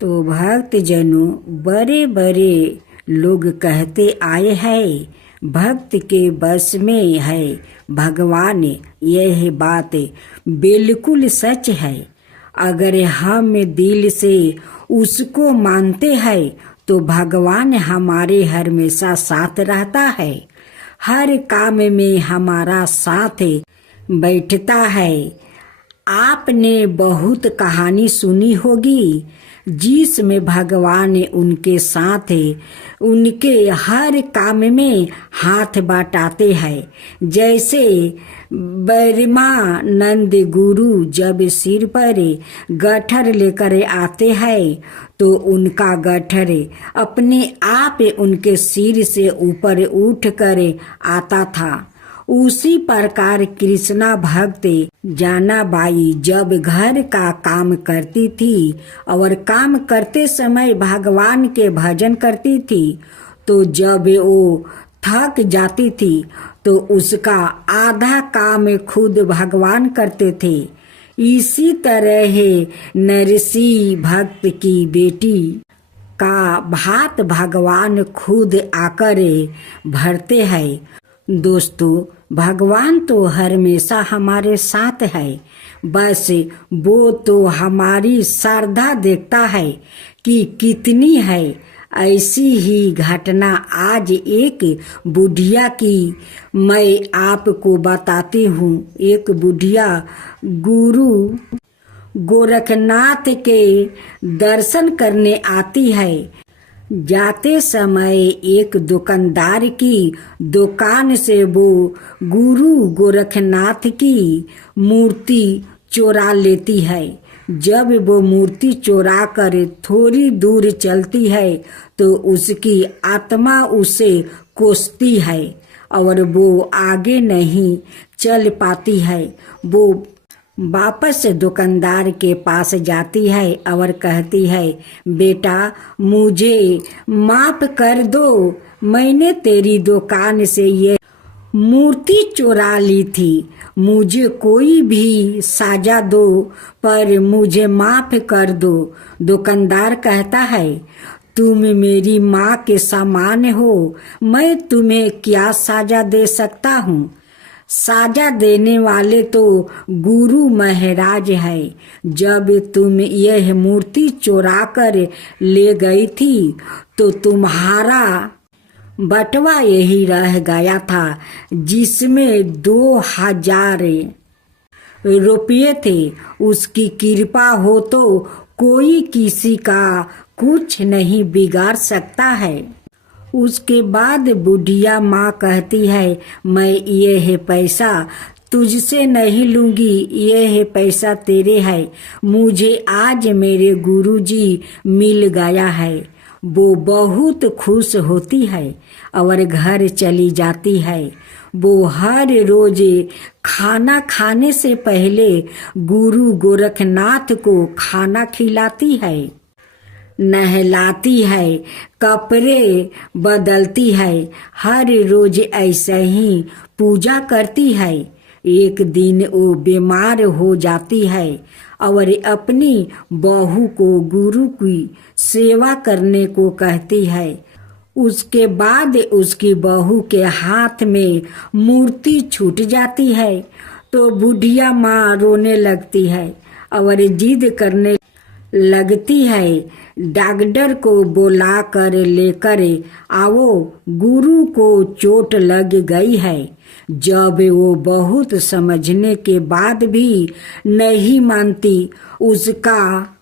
तो भक्त जनों, बड़े बड़े लोग कहते आए हैं भक्त के बस में है भगवान। यह बात बिल्कुल सच है। अगर हम दिल से उसको मानते हैं तो भगवान हमारे हमेशा साथ रहता है, हर काम में हमारा साथ बैठता है। आपने बहुत कहानी सुनी होगी जिसमें भगवान उनके साथ उनके हर काम में हाथ बटाते हैं। जैसे ब्रह्मानंद गुरु जब सिर पर गट्ठर लेकर आते हैं तो उनका गट्ठर अपने आप उनके सिर से ऊपर उठकर आता था। उसी प्रकार कृष्णा भक्त जानाबाई जब घर का काम करती थी और काम करते समय भगवान के भजन करती थी, तो जब वो थक जाती थी तो उसका आधा काम खुद भगवान करते थे। इसी तरह नरसी भक्त की बेटी का भात भगवान खुद आकर भरते हैं। दोस्तों, भगवान तो हमेशा हमारे साथ है, बस वो तो हमारी श्रद्धा देखता है कि कितनी है। ऐसी ही घटना आज एक बुढ़िया की मैं आपको बताती हूँ। एक बुढ़िया गुरु गोरखनाथ के दर्शन करने आती है। जाते समय एक दुकानदार की दुकान से वो गुरु गोरखनाथ की मूर्ति चुरा लेती है। जब वो मूर्ति चुरा कर थोड़ी दूर चलती है तो उसकी आत्मा उसे कोसती है और वो आगे नहीं चल पाती है। वो वापस दुकानदार के पास जाती है और कहती है, बेटा मुझे माफ कर दो, मैंने तेरी दुकान से ये मूर्ति चुरा ली थी। मुझे कोई भी सजा दो पर मुझे माफ कर दो। दुकानदार कहता है, तुम मेरी माँ के समान हो, मैं तुम्हें क्या सजा दे सकता हूँ। साजा देने वाले तो गुरु महाराज है। जब तुम यह मूर्ति चुरा कर ले गई थी तो तुम्हारा बटवा यही रह गया था जिसमें 2000 रुपये थे। उसकी कृपा हो तो कोई किसी का कुछ नहीं बिगाड़ सकता है। उसके बाद बुढ़िया माँ कहती है, मैं यह पैसा तुझसे नहीं लूंगी, यह पैसा तेरे है। मुझे आज मेरे गुरुजी मिल गया है। वो बहुत खुश होती है और घर चली जाती है। वो हर रोज खाना खाने से पहले गुरु गोरखनाथ को खाना खिलाती है, नहलाती है, कपड़े बदलती है, हर रोज ऐसे ही पूजा करती है। एक दिन वो बीमार हो जाती है और अपनी बहू को गुरु की सेवा करने को कहती है। उसके बाद उसकी बहू के हाथ में मूर्ति छूट जाती है तो बुढ़िया माँ रोने लगती है और जिद करने लगती है, डॉक्टर को बुला कर लेकर आओ, गुरु को चोट लग गई है। जब वो बहुत समझने के बाद भी नहीं मानती, उसका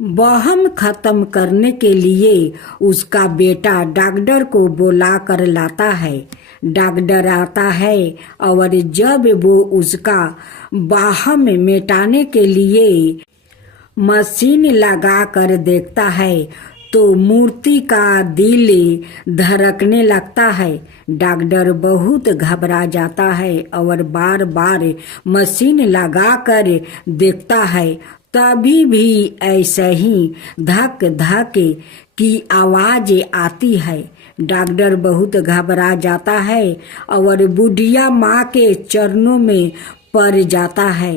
वहम खत्म करने के लिए उसका बेटा डॉक्टर को बुला कर लाता है। डॉक्टर आता है और जब वो उसका वहम मिटाने के लिए मशीन लगा कर देखता है तो मूर्ति का दिल धड़कने लगता है। डॉक्टर बहुत घबरा जाता है और बार बार मशीन लगा कर देखता है तभी भी ऐसे ही धक धक की आवाज आती है। डॉक्टर बहुत घबरा जाता है और बुढ़िया माँ के चरणों में पड़ जाता है।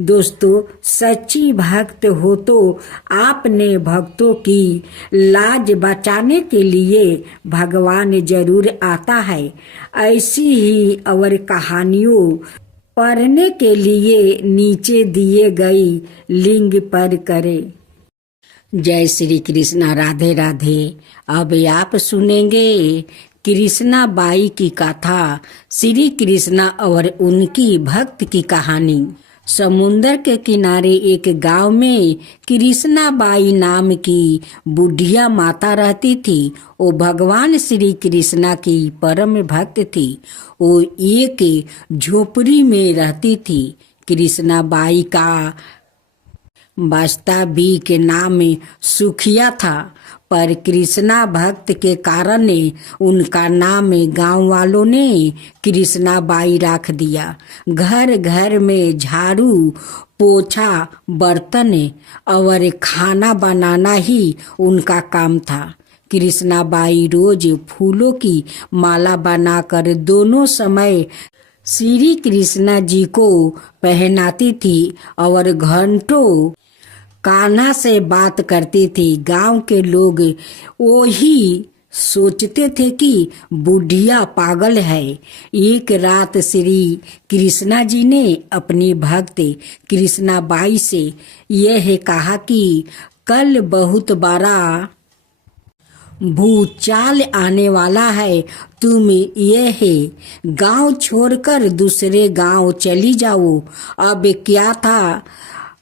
दोस्तों, सच्ची भक्त हो तो आपने भक्तों की लाज बचाने के लिए भगवान जरूर आता है। ऐसी ही और कहानियों पढ़ने के लिए नीचे दिए गई लिंक पर करें। जय श्री कृष्णा। राधे राधे। अब आप सुनेंगे कृष्णा बाई की कथा, श्री कृष्णा और उनकी भक्त की कहानी। समुंदर के किनारे एक गांव में कृष्णा बाई नाम की बुढ़िया माता रहती थी। वो भगवान श्री कृष्णा की परम भक्त थी। वो एक झोपड़ी में रहती थी। कृष्णा बाई का वास्तविक नाम सुखिया था, पर कृष्णा भक्त के कारण उनका नाम गांव वालों ने कृष्णा बाई रख दिया। घर घर में झाड़ू पोछा बर्तन और खाना बनाना ही उनका काम था। कृष्णा बाई रोज फूलों की माला बनाकर दोनों समय श्री कृष्णा जी को पहनाती थी और घंटों कान्हा से बात करती थी। गांव के लोग वही सोचते थे कि बुढ़िया पागल है। एक रात श्री कृष्णा जी ने अपनी भक्त कृष्णा बाई से यह कहा कि कल बहुत बड़ा भूचाल आने वाला है। तुम यह गांव छोड़कर दूसरे गांव चली जाओ। अब क्या था,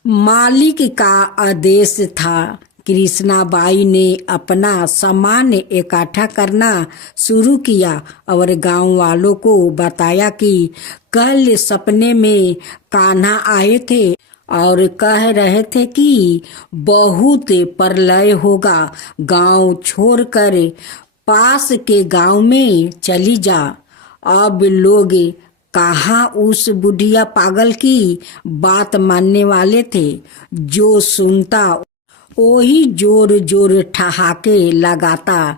मालिक का आदेश था। कृष्णा बाई ने अपना सामान इकट्ठा करना शुरू किया और गांव वालों को बताया कि कल सपने में कान्हा आए थे और कह रहे थे कि बहुत प्रलय होगा। गांव छोड़कर पास के गांव में चली जा। अब लोग कहाँ उस बुढ़िया पागल की बात मानने वाले थे। जो सुनता वही जोर जोर ठहाके लगाता।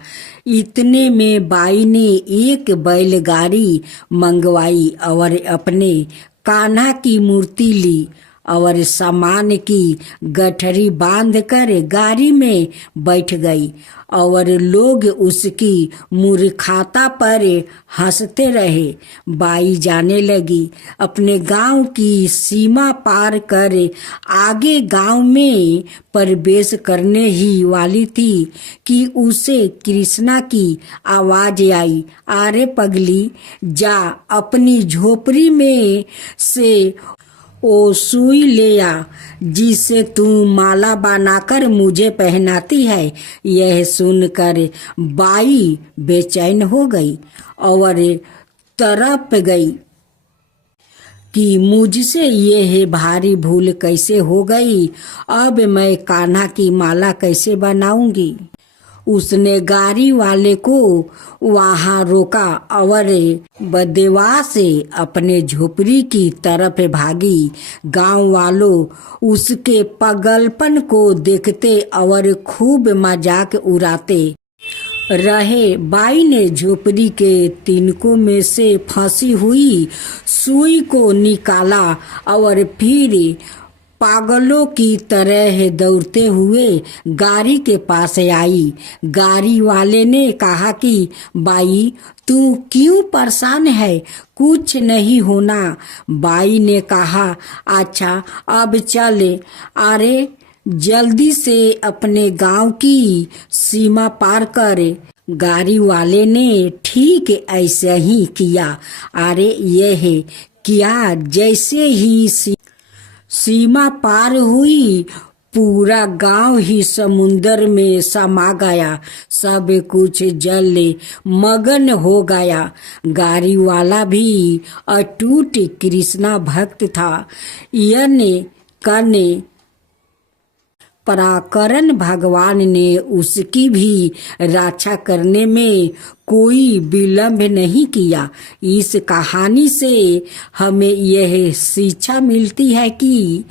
इतने में बाई ने एक बैलगाड़ी मंगवाई और अपने कान्हा की मूर्ति ली और सामान की गठरी बांधकर गाड़ी में बैठ गई और लोग उसकी मूर्खता पर हंसते रहे। बाई जाने लगी। अपने गांव की सीमा पार कर आगे गांव में प्रवेश करने ही वाली थी कि उसे कृष्णा की आवाज आई, अरे पगली, जा अपनी झोपड़ी में से ओ सुई ले आ जिसे तू माला बनाकर मुझे पहनाती है। यह सुनकर बाई बेचैन हो गई और तड़प गई कि मुझसे यह भारी भूल कैसे हो गई। अब मैं कान्हा की माला कैसे बनाऊंगी। उसने गाड़ी वाले को वहां रोका और बदवा से अपने झोपड़ी की तरफ भागी। गांव वालों उसके पागलपन को देखते और खूब मजाक उड़ाते रहे। बाई ने झोपड़ी के तिनकों में से फंसी हुई सुई को निकाला और फिर पागलों की तरह दौड़ते हुए गाड़ी के पास आई। गाड़ी वाले ने कहा कि बाई, तू क्यों परेशान है, कुछ नहीं होना। बाई ने कहा, अच्छा अब चले। अरे जल्दी से अपने गांव की सीमा पार कर। गाड़ी वाले ने ठीक ऐसे ही किया। अरे यह क्या, जैसे ही सीमा पार हुई पूरा गांव ही समुंदर में समा गया। सब कुछ जल मगन हो गया। गाड़ी वाला भी अटूट कृष्णा भक्त था। यने कने पराकरण भगवान ने उसकी भी रक्षा करने में कोई विलंब नहीं किया। इस कहानी से हमें यह शिक्षा मिलती है कि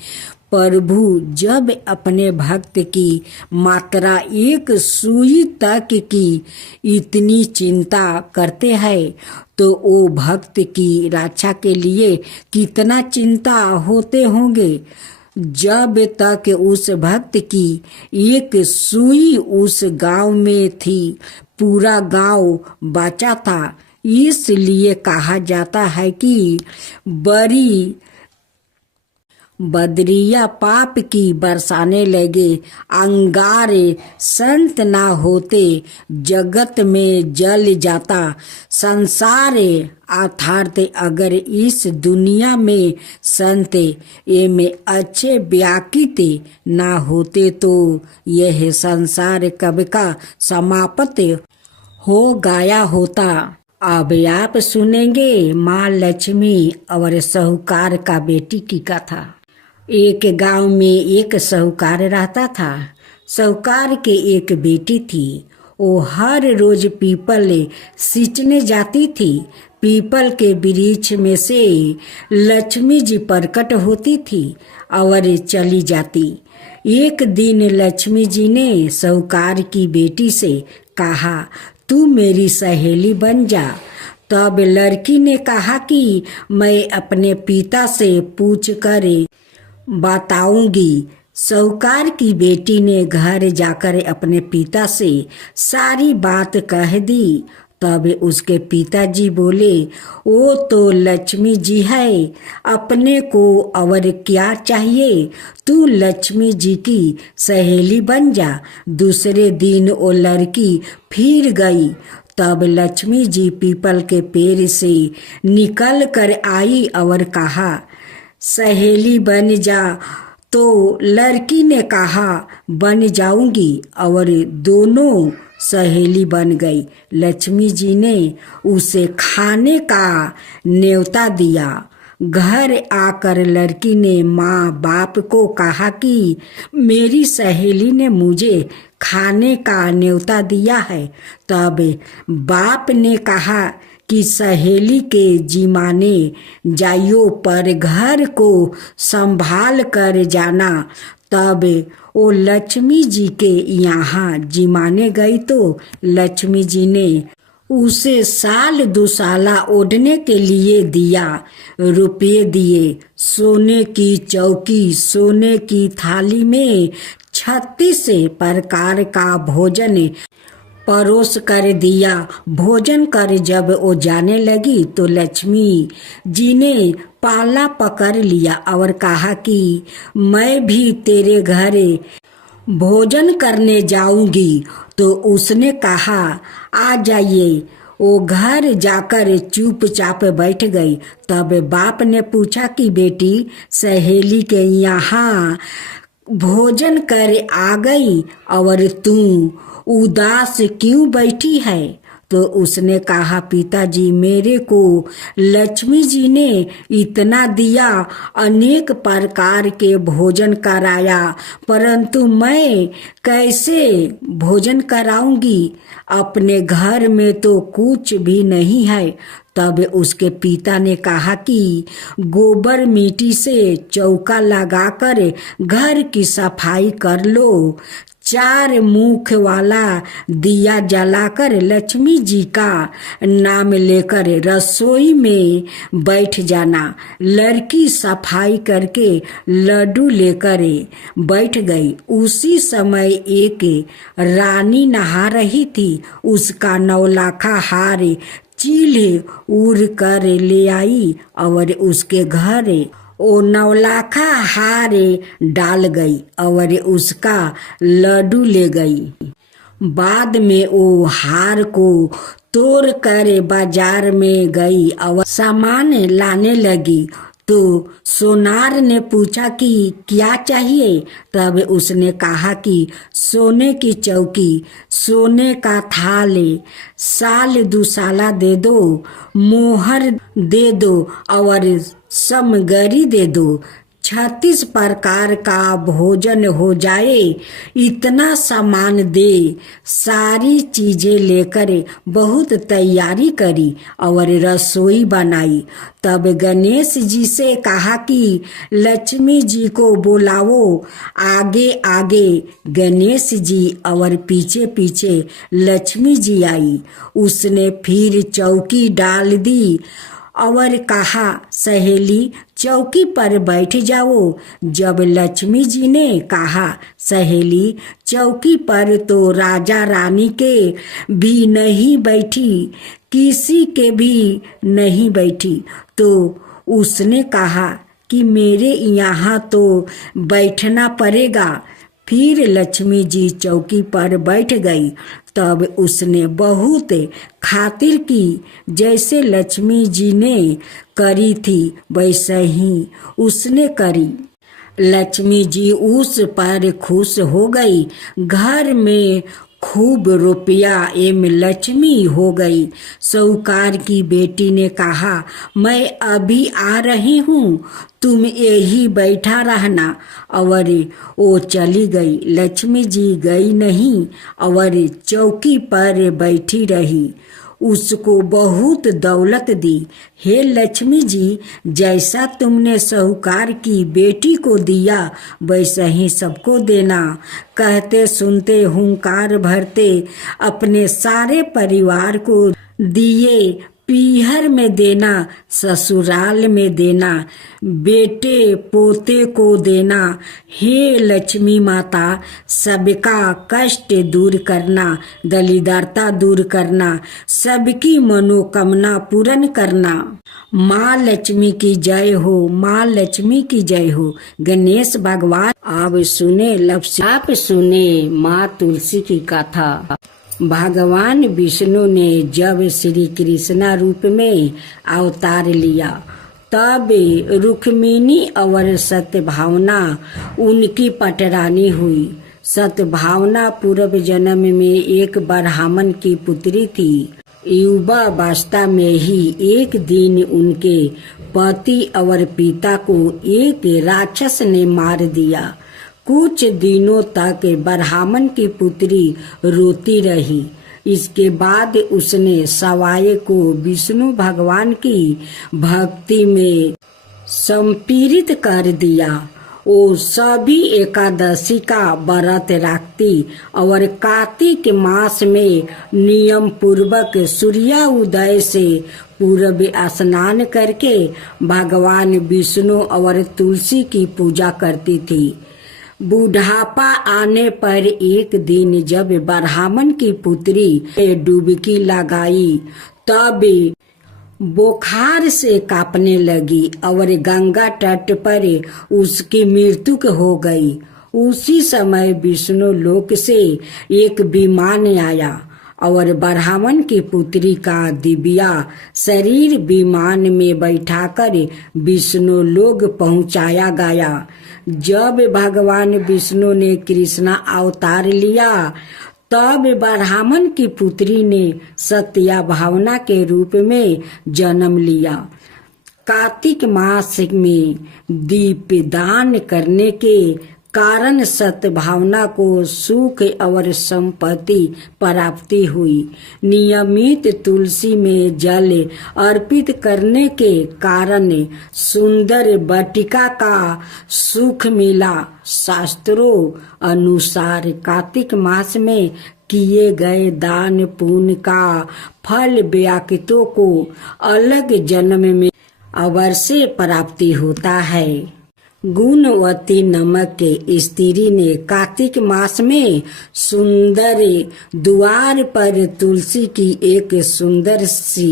प्रभु जब अपने भक्त की मात्रा एक सुई तक की इतनी चिंता करते हैं तो वो भक्त की रक्षा के लिए कितना चिंता होते होंगे। जब तक उस भक्त की एक सुई उस गांव में थी पूरा गांव बचा था। इसलिए कहा जाता है कि बड़ी बदरिया पाप की बरसाने लगे, अंगारे संत ना होते जगत में जल जाता संसार। अर्थात अगर इस दुनिया में संत में अच्छे व्याकित ना होते तो यह संसार कब का समाप्त हो गया होता। अब आप सुनेंगे माँ लक्ष्मी और साहूकार का बेटी की कथा। एक गांव में एक साहूकार रहता था। साहूकार के एक बेटी थी। वो हर रोज पीपल सींचने जाती थी। पीपल के वृक्ष में से लक्ष्मी जी प्रकट होती थी और चली जाती। एक दिन लक्ष्मी जी ने साहूकार की बेटी से कहा, तू मेरी सहेली बन जा। तब लड़की ने कहा कि मैं अपने पिता से पूछ कर बताऊंगी। साहूकार की बेटी ने घर जाकर अपने पिता से सारी बात कह दी। तब उसके पिताजी बोले, वो तो लक्ष्मी जी है, अपने को और क्या चाहिए, तू लक्ष्मी जी की सहेली बन जा। दूसरे दिन वो लड़की फिर गई। तब लक्ष्मी जी पीपल के पेड़ से निकल कर आई और कहा, सहेली बन जा। तो लड़की ने कहा, बन जाऊंगी, और दोनों सहेली बन गई। लक्ष्मी जी ने उसे खाने का न्योता दिया। घर आकर लड़की ने माँ बाप को कहा कि मेरी सहेली ने मुझे खाने का न्योता दिया है। तब बाप ने कहा कि सहेली के जिमाने जाइयो पर घर को संभाल कर जाना। तब वो लक्ष्मी जी के यहाँ जिमाने गई तो लक्ष्मी जी ने उसे साल दुसाला ओढ़ने के लिए दिया, रुपये दिए, सोने की चौकी, सोने की थाली में 36 प्रकार का भोजन परोस कर दिया। भोजन कर जब वो जाने लगी तो लक्ष्मी जी ने पाला पकड़ लिया और कहा कि मैं भी तेरे घर भोजन करने जाऊंगी। तो उसने कहा, आ जाइए। वो घर जाकर चुपचाप बैठ गई। तब बाप ने पूछा कि बेटी, सहेली के यहाँ भोजन कर आ गई और तू उदास क्यों बैठी है? तो उसने कहा, पिताजी, मेरे को लक्ष्मी जी ने इतना दिया, अनेक प्रकार के भोजन कराया, परंतु मैं कैसे भोजन कराऊंगी? अपने घर में तो कुछ भी नहीं है। तब उसके पिता ने कहा कि गोबर मिट्टी से चौका लगाकर घर की सफाई कर लो। 4 मुख वाला दिया जलाकर लक्ष्मी जी का नाम लेकर रसोई में बैठ जाना। लड़की सफाई करके लड्डू लेकर बैठ गई। उसी समय एक रानी नहा रही थी। उसका 9 लाखा हार चील उड़ कर ले आई और उसके घर वो 9 लाखा हार डाल गई और उसका लड्डू ले गई। बाद में वो हार को तोड़ कर बाजार में गई और सामान लाने लगी। तो सोनार ने पूछा कि क्या चाहिए? तब उसने कहा कि सोने की चौकी, सोने का थाल, साल दुसाला दे दो, मोहर दे दो और समगरी दे दो, 36 प्रकार का भोजन हो जाए, इतना सामान दे। सारी चीजें लेकर बहुत तैयारी करी और रसोई बनाई। तब गणेश जी से कहा कि लक्ष्मी जी को बुलाओ। आगे आगे गणेश जी और पीछे पीछे लक्ष्मी जी आई। उसने फिर चौकी डाल दी और कहा, सहेली चौकी पर बैठ जाओ। जब लक्ष्मी जी ने कहा, सहेली चौकी पर तो राजा रानी के भी नहीं बैठी, किसी के भी नहीं बैठी, तो उसने कहा कि मेरे यहाँ तो बैठना पड़ेगा। फिर लक्ष्मी जी चौकी पर बैठ गई। तब उसने बहुत खातिर की। जैसे लक्ष्मी जी ने करी थी वैसे ही उसने करी। लक्ष्मी जी उस पर खुश हो गई। घर में खूब रुपया एम लक्ष्मी हो गई। साहूकार की बेटी ने कहा, मैं अभी आ रही हूँ, तुम यही बैठा रहना। और वो चली गई। लक्ष्मी जी गई नहीं और चौकी पर बैठी रही। उसको बहुत दौलत दी। हे लक्ष्मी जी, जैसा तुमने साहूकार की बेटी को दिया वैसा ही सबको देना। कहते सुनते हुंकार भरते अपने सारे परिवार को दिए। पीहर में देना, ससुराल में देना, बेटे पोते को देना। हे लक्ष्मी माता, सबका कष्ट दूर करना, दरिद्रता दूर करना, सबकी मनोकामना पूर्ण करना। माँ लक्ष्मी की जय हो, माँ लक्ष्मी की जय हो। गणेश भगवान आप सुने माँ तुलसी की कथा। भगवान विष्णु ने जब श्री कृष्ण रूप में अवतार लिया, तब रुक्मिणी और सत्यभावना उनकी पटरानी हुई। सत्यभावना पूर्व जन्म में एक ब्राह्मण की पुत्री थी। युवावस्था में ही एक दिन उनके पति और पिता को एक राक्षस ने मार दिया। कुछ दिनों तक ब्राह्मण की पुत्री रोती रही। इसके बाद उसने सवाए को विष्णु भगवान की भक्ति में संपीड़ित कर दिया। वो सभी एकादशी का व्रत रखती और कार्तिक मास में नियम पूर्वक सूर्योदय से पूर्व स्नान करके भगवान विष्णु और तुलसी की पूजा करती थी। बुढ़ापा आने पर एक दिन जब ब्राह्मण की पुत्री डुबकी लगाई, तब बुखार से कांपने लगी और गंगा तट पर उसकी मृत्यु हो गई। उसी समय विष्णु लोक से एक विमान आया और ब्राह्मण की पुत्री का दिव्या शरीर विमान में बैठाकर विष्णु लोक पहुंचाया गया। जब भगवान विष्णु ने कृष्ण अवतार लिया, तब ब्राह्मण की पुत्री ने सत्या भावना के रूप में जन्म लिया। कार्तिक मास में दीपदान करने के कारण सद्भावना को सुख और संपत्ति प्राप्ति हुई। नियमित तुलसी में जल अर्पित करने के कारण सुंदर वाटिका का सुख मिला। शास्त्रों अनुसार कार्तिक मास में किए गए दान पुण्य का फल व्यक्तियों को अलग जन्म में अवश्य प्राप्ति होता है। गुणवती नामक स्त्री ने कार्तिक मास में सुंदर द्वार पर तुलसी की एक सुंदर सी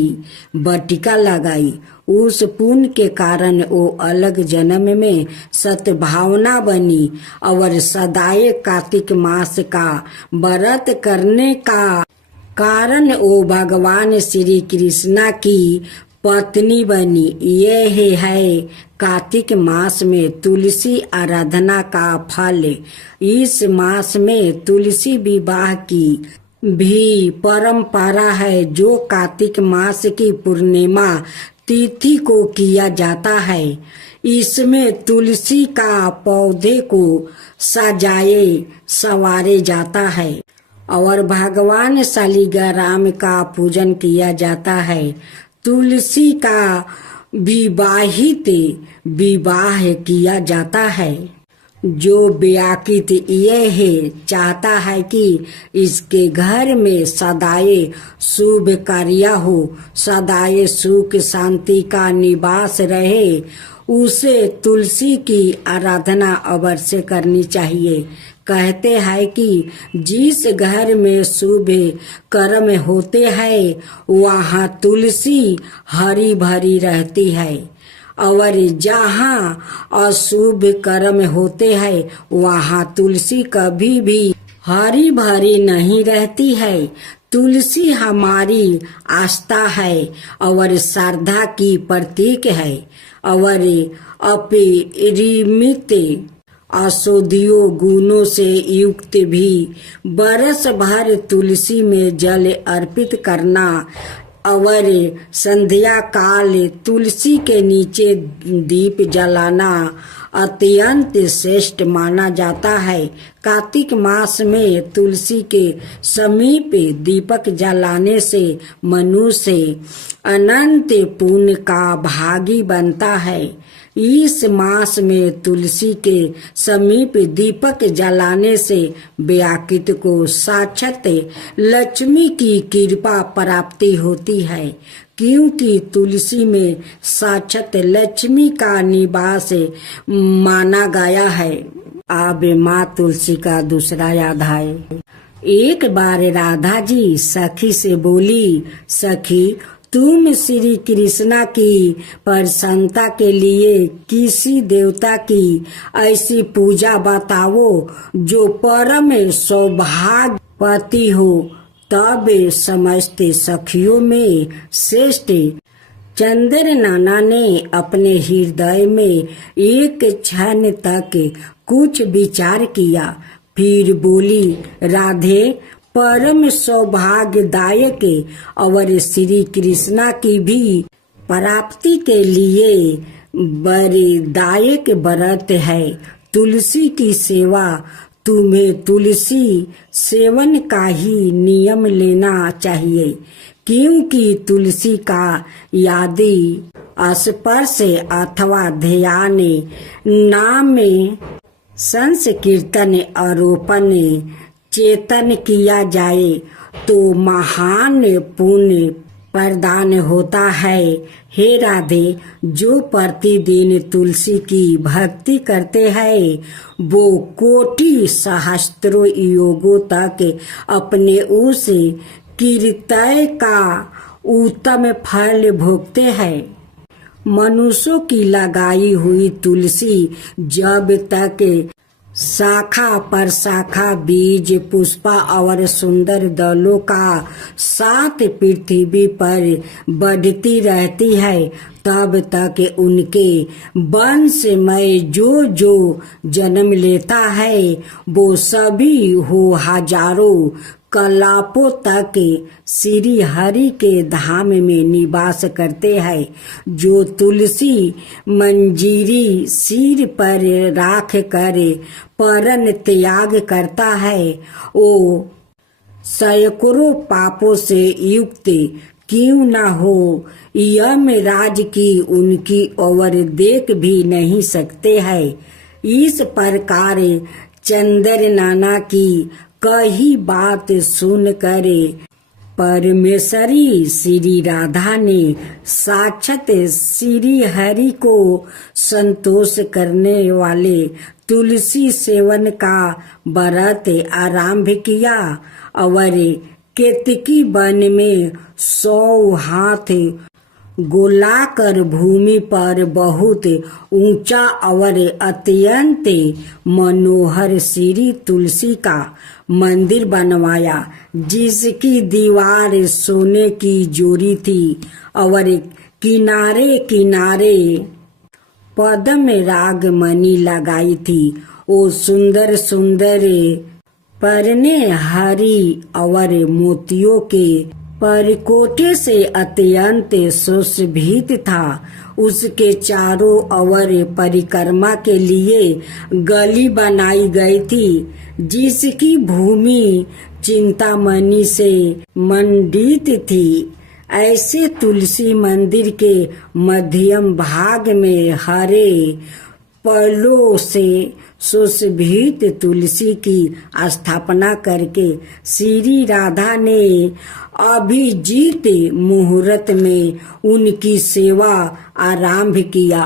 वाटिका लगाई। उस पुण्य के कारण वो अलग जन्म में सद्भावना बनी और सदाए कार्तिक मास का व्रत करने का कारण वो भगवान श्री कृष्ण की पत्नी बनी। यह है कार्तिक मास में तुलसी आराधना का फल। इस मास में तुलसी विवाह की भी परंपरा है। जो कार्तिक मास की पूर्णिमा तिथि को किया जाता है। इसमें तुलसी का पौधे को सजाए संवारे जाता है और भगवान शालिग्राम का पूजन किया जाता है। तुलसी का विवाहित विवाह किया जाता है। जो व्याकित ये है चाहता है कि इसके घर में सदाए शुभ कार्य हो, सदाए सुख शांति का निवास रहे, उसे तुलसी की आराधना अवश्य करनी चाहिए। कहते हैं कि जिस घर में शुभ कर्म होते हैं वहाँ तुलसी हरी भरी रहती है और जहाँ अशुभ कर्म होते हैं वहाँ तुलसी कभी भी हरी भरी नहीं रहती है। तुलसी हमारी आस्था है और श्रद्धा की प्रतीक है और अपरिमित औषधियों गुणों से युक्त भी। बरस भर तुलसी में जल अर्पित करना और संध्या काल तुलसी के नीचे दीप जलाना अत्यंत श्रेष्ठ माना जाता है। कार्तिक मास में तुलसी के समीप दीपक जलाने से मनुष्य अनंत पुण्य का भागी बनता है। इस मास में तुलसी के समीप दीपक जलाने से व्याकित को साक्षात लक्ष्मी की कृपा प्राप्ति होती है, क्योंकि तुलसी में साक्षात लक्ष्मी का निवास माना गया है। अब माँ तुलसी का दूसरा अध्याय। एक बार राधा जी सखी से बोली, सखी तुम श्री कृष्णा की प्रसन्नता के लिए किसी देवता की ऐसी पूजा बताओ जो परम सौभाग्यवती हो। तब समस्त सखियों में श्रेष्ठ चंद्र नाना ने अपने हृदय में एक क्षण तक कुछ विचार किया, फिर बोली, राधे परम सौभाग्यदायक और श्री कृष्णा की भी प्राप्ति के लिए वरदायक व्रत है तुलसी की सेवा। तुम्हें तुलसी सेवन का ही नियम लेना चाहिए, क्योंकि तुलसी का यदि स्पर्श अथवा ध्यान, नाम संकीर्तन आरोपण चेतन किया जाए तो महान पुण्य प्रदान होता है। हे राधे, जो प्रतिदिन तुलसी की भक्ति करते हैं वो कोटि सहस्त्रों योगों तक अपने उस कीर्तन का उत्तम फल भोगते हैं। मनुष्यों की लगाई हुई तुलसी जब तक शाखा पर शाखा, बीज, पुष्पा और सुंदर दलों का साथ पृथ्वी पर बढ़ती रहती है, तब तक उनके वंश में जो जो जन्म लेता है वो सभी हो हजारों कलापों तक श्री हरि के धाम में निवास करते हैं। जो तुलसी मंजीरी सिर पर राख कर परन त्याग करता है वो सैकड़ों पापों से युक्त क्यों न हो, यमराज की उनकी ओर देख भी नहीं सकते हैं। इस प्रकार चंद्र नाना की कही बात सुनकर परमेश्वरी श्री राधा ने साक्षात श्री हरि को संतोष करने वाले तुलसी सेवन का व्रत आरंभ किया और केतकी वन में 100 हाथ गोलाकर भूमि पर बहुत ऊंचा और अत्यंत मनोहर श्री तुलसी का मंदिर बनवाया, जिसकी दीवार सोने की जोड़ी थी और किनारे किनारे पद्म राग मणि लगाई थी। वो सुंदर सुंदर परने हरी और मोतियों के परकोटे से अत्यंत सुशोभित था। उसके चारों ओर परिक्रमा के लिए गली बनाई गई थी, जिसकी भूमि चिंतामणि से मंडित थी। ऐसे तुलसी मंदिर के मध्यम भाग में हरे फलों से सुशोभित तुलसी की स्थापना करके श्री राधा ने अभिजीत मुहूर्त में उनकी सेवा आरंभ किया।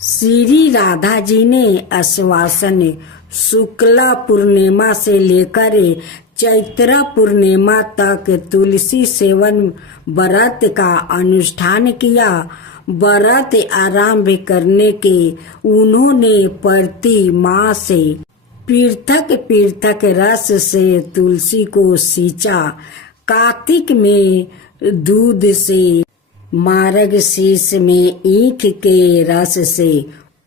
श्री राधा जी ने आश्वासन शुक्ला पूर्णिमा से लेकर चैत्र पूर्णिमा तक तुलसी सेवन व्रत का अनुष्ठान किया। व्रत आरंभ करने के उन्होंने प्रति मास पृथक पृथक रस से तुलसी को सींचा। कार्तिक में दूध से, मार्गशीर्ष में ईख के रस से,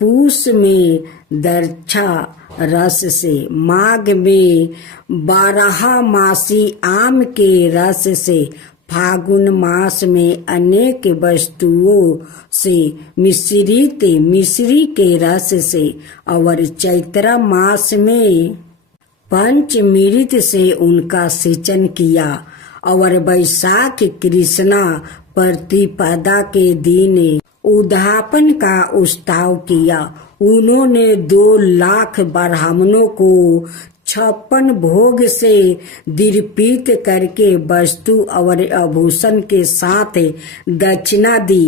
पूष में दर्छा रस से, माघ में बारहमासी आम के रस से, फागुन मास में अनेक वस्तुओं से मिश्रित मिश्री के रस से और चैत्र मास में पंचमृत से उनका सिंचन किया और वैशाख कृष्णा प्रतिपदा के दिन उद्यापन का उत्सव किया। उन्होंने 2 लाख ब्राह्मणों को 56 भोग से दीर्पित करके वस्तु और आभूषण के साथ दक्षिणा दी।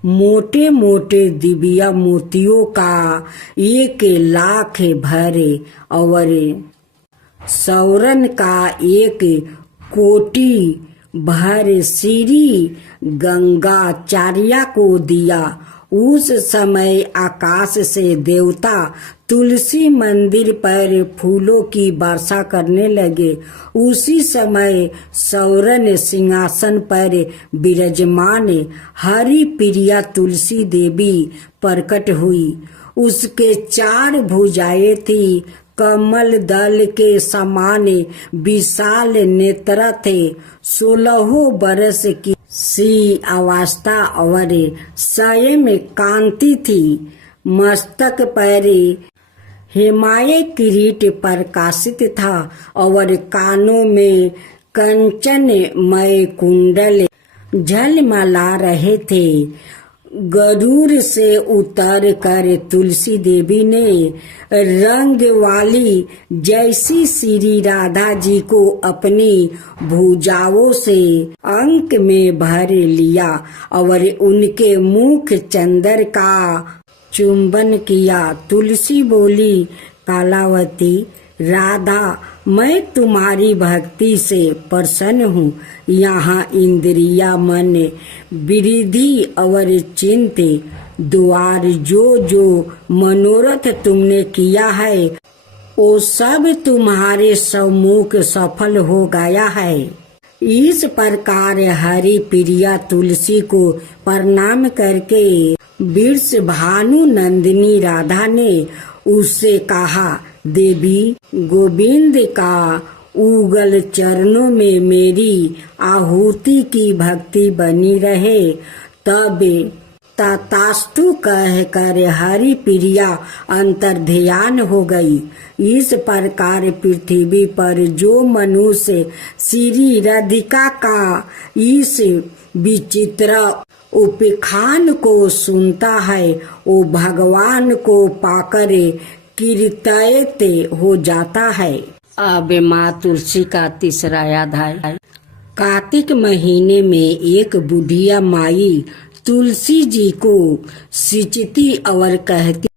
मोटे मोटे दिव्य मोतियों का 1 लाख भरे और सौरन का 1 कोटि भर श्री गंगाचार्य को दिया। उस समय आकाश से देवता तुलसी मंदिर पर फूलों की वर्षा करने लगे। उसी समय सौरन सिंहासन पर विराजमान हरि प्रिया तुलसी देवी प्रकट हुई। उसके 4 भुजाएं थी, कमल दल के समान विशाल नेत्र थे। 16 बरस की सी अवस्था और सय में कांति थी। मस्तक पर हिमालय किरीट प्रकाशित था और कानों में कंचनमय कुंडल झलमला रहे थे। गरुड़ से उतर कर तुलसी देवी ने रंग वाली जैसी श्री राधा जी को अपनी भुजाओं से अंक में भर लिया और उनके मुख चंदर का चुंबन किया। तुलसी बोली, कालावती राधा, मैं तुम्हारी भक्ति से प्रसन्न हूँ। यहाँ इंद्रिया, मन, वृद्धि और चिंत द्वार जो मनोरथ तुमने किया है वो सब तुम्हारे सम्मुख सफल हो गया है। इस प्रकार हरि प्रिया तुलसी को प्रणाम करके वृष भानु नंदिनी राधा ने उससे कहा, देवी, गोविंद का उगल चरणों में मेरी आहुति की भक्ति बनी रहे। तब तथास्तु कहकर हरि प्रिया अंतर्ध्यान हो गई। इस प्रकार पृथ्वी पर जो मनुष्य श्री राधिका का इस विचित्र उपाख्यान को सुनता है वो भगवान को पाकर कृतार्थ हो जाता है। अब माँ तुलसी का 3रा अध्याय। कार्तिक महीने में एक बुढ़िया माई तुलसी जी को सींचती और कहती,